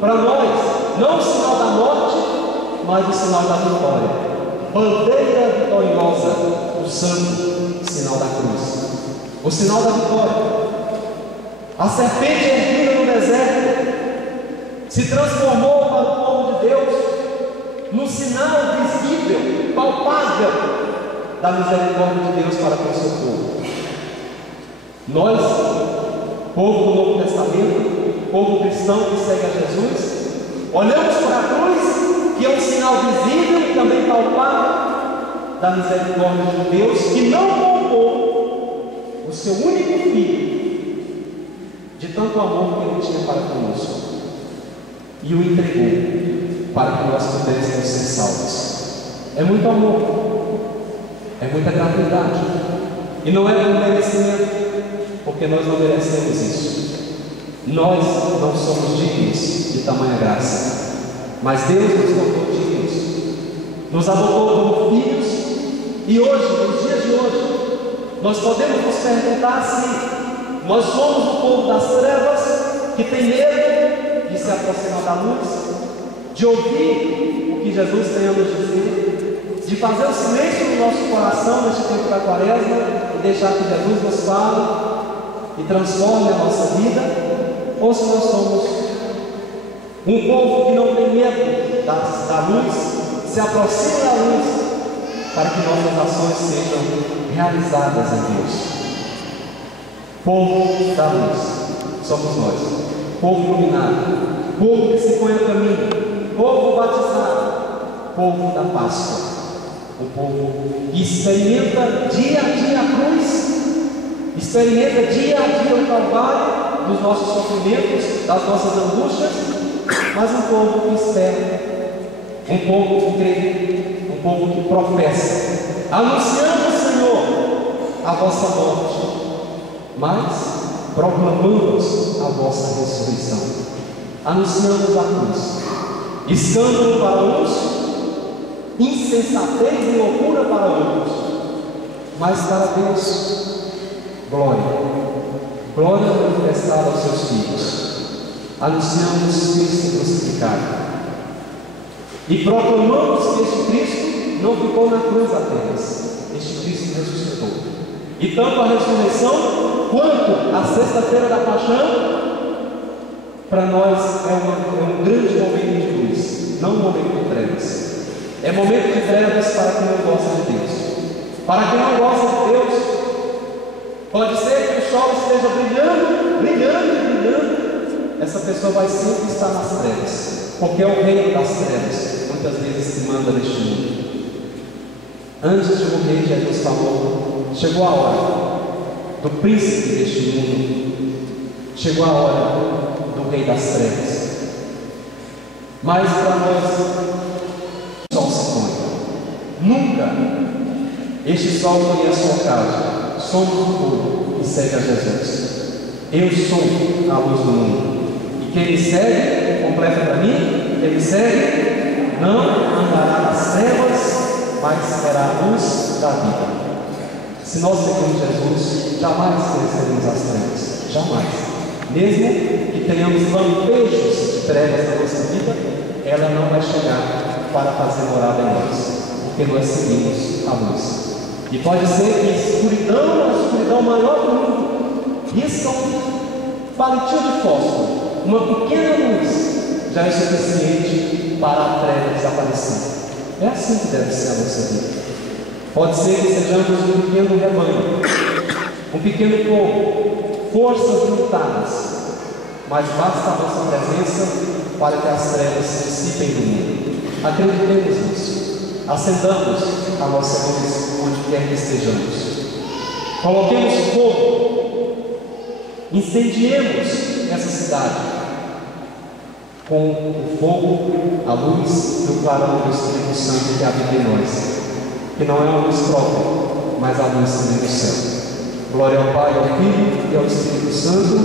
para nós, não o sinal da morte, mas o sinal da vitória. Bandeira vitoriosa, o santo sinal da cruz, o sinal da vitória. A serpente erguida no deserto se transformou para o povo de Deus no sinal visível, palpável da misericórdia de Deus para com o seu povo. Nós, povo do Novo Testamento, povo cristão que segue a Jesus, olhamos para a cruz, que é um sinal visível e também palpável da misericórdia de Deus, que não poupou o seu único filho, de tanto amor que Ele tinha para conosco, e o entregou para que nós pudéssemos ser salvos. É muito amor, é muita gratuidade, e não é por merecimento, porque nós não merecemos isso. Nós não somos dignos de tamanha graça, mas Deus nos tornou dignos, nos adotou como filhos, e hoje, nos dias de hoje, nós podemos nos perguntar assim: nós somos o povo das trevas que tem medo de se aproximar da luz, de ouvir o que Jesus tem a nos dizer, de fazer o silêncio no nosso coração neste tempo da quaresma e deixar que Jesus nos fale e transforme a nossa vida, ou se nós somos um povo que não tem medo da luz, se aproxima da luz, para que nossas ações sejam realizadas em Deus. Povo da luz somos nós, povo iluminado, povo que se põe a caminho, povo batizado, povo da Páscoa, um povo que experimenta dia a dia a cruz, experimenta dia a dia o Calvário dos nossos sofrimentos, das nossas angústias, mas um povo que espera, um povo que crê, um povo que professa, anunciando, Senhor, a vossa morte, mas proclamamos a vossa ressurreição, anunciamos a cruz, escândalo para uns, insensatez e loucura para outros, mas para Deus, glória, glória manifestada aos seus filhos. Anunciamos Cristo crucificado e proclamamos que este Cristo não ficou na cruz apenas, este Cristo ressuscitou. E tanto a ressurreição quanto a sexta-feira da paixão, para nós é um grande momento de luz, não um momento de trevas. É momento de trevas para quem não gosta de Deus. Para quem não gosta de Deus, pode ser que o sol esteja brilhando, brilhando e brilhando, essa pessoa vai sempre estar nas trevas, porque é o reino das trevas, muitas vezes que manda neste mundo. Antes de morrer, Jesus falou: chegou a hora do príncipe deste mundo, chegou a hora do rei das trevas. Mas para nós, o sol se põe. Nunca este sol foi a sua casa. Somos o povo que segue a Jesus. Eu sou a luz do mundo, e quem me segue, completa para mim, quem me segue não andará nas trevas, mas terá a luz da vida. Se nós seguimos Jesus, jamais conheceremos as trevas, jamais. Mesmo que tenhamos lampejos de trevas na nossa vida, ela não vai chegar para fazer morada em nós, porque nós seguimos a luz. E pode ser que a escuridão maior do mundo, risca um palitinho de fósforo, uma pequena luz, já é suficiente para a treva desaparecer. É assim que deve ser a nossa vida. Pode ser que sejamos um pequeno rebanho, um pequeno povo, forças limitadas, mas basta a nossa presença para que as trevas se dissipem do mundo. Acreditemos nisso. Acendamos a nossa luz onde quer que estejamos. Coloquemos fogo, incendiemos essa cidade com o fogo, a luz e o clarão do Espírito Santo que habita em nós, que não é uma luz própria, mas a luz que vem do céu. Glória ao Pai, ao Filho e ao Espírito Santo.